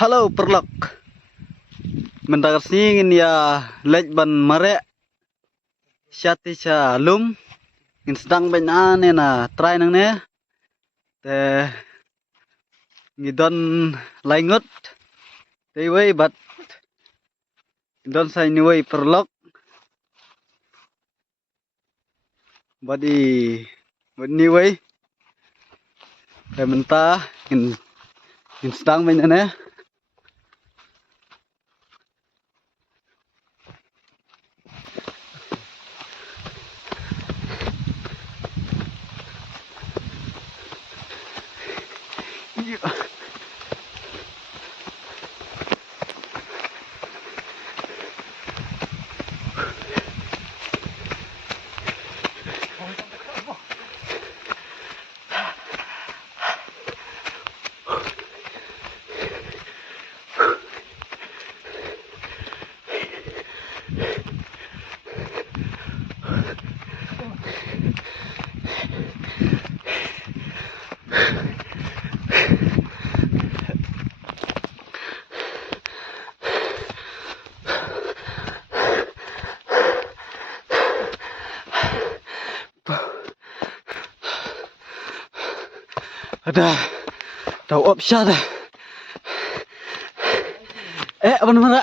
Halo perlok. Mendagar singin ya lej ban mare. Syati sya lum. In sedang benane na try nang ne. Te ngidon laingut. Te way but ngidon sa ni way perlok. Badi ni way. Te mentah in sedang benane. Ada tahu opsi ada. Apa nama?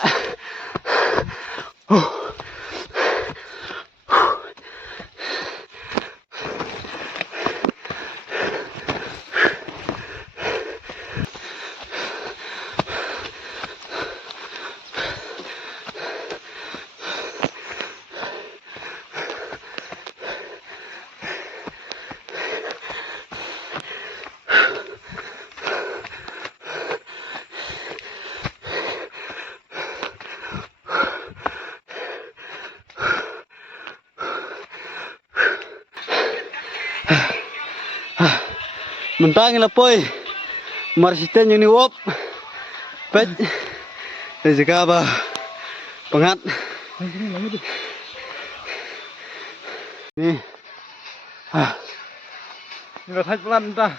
Mentangin lah poy. Marsiten yang ni wop. Pet. Dan juga apa? Pengat. Ni. Ni dah thaj pelan dah.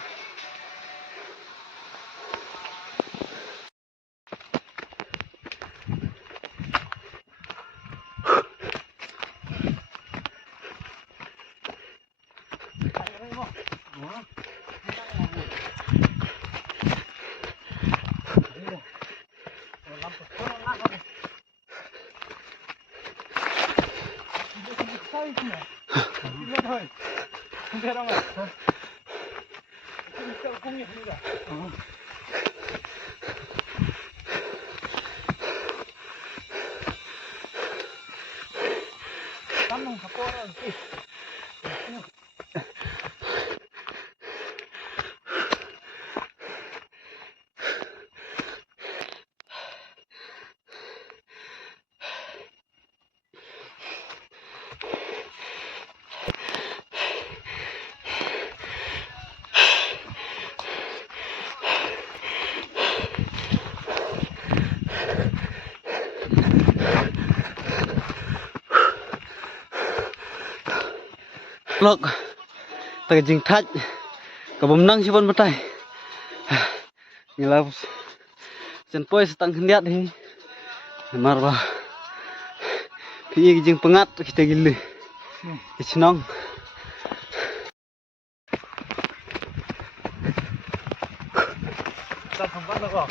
Lok, tak jing thaj, kabum nang si pon betai. Ngelap, jen poi setang hendiat ni, mar bah. Pi jing pengat kita gile, icinong. Tak sempat lah kok.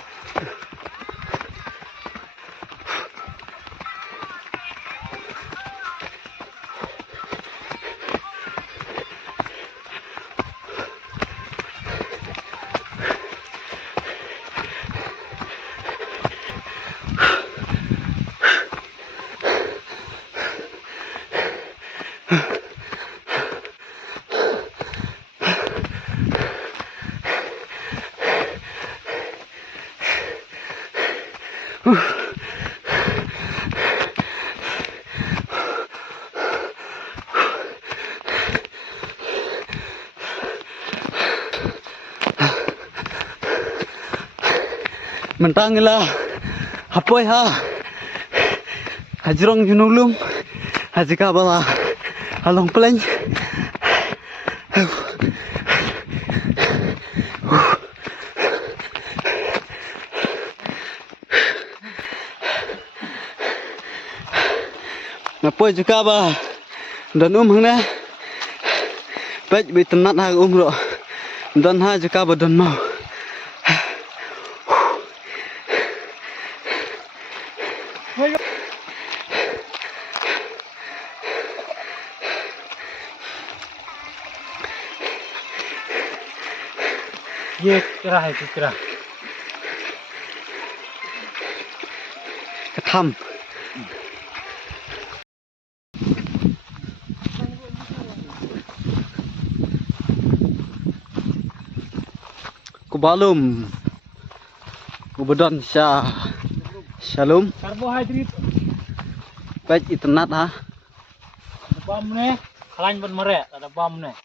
Mentang lah, apa ya? Hajrong junulung, hajika bala, halong pelan. Apa juga bah dan hangnya baik bị tận nát hai rồi dan hai juga bah dan mau ये kira है kira tham Kubalum Kubadan Shalom karbohidrat baik internet ha ada bom nih kalian pun merek ada bom nih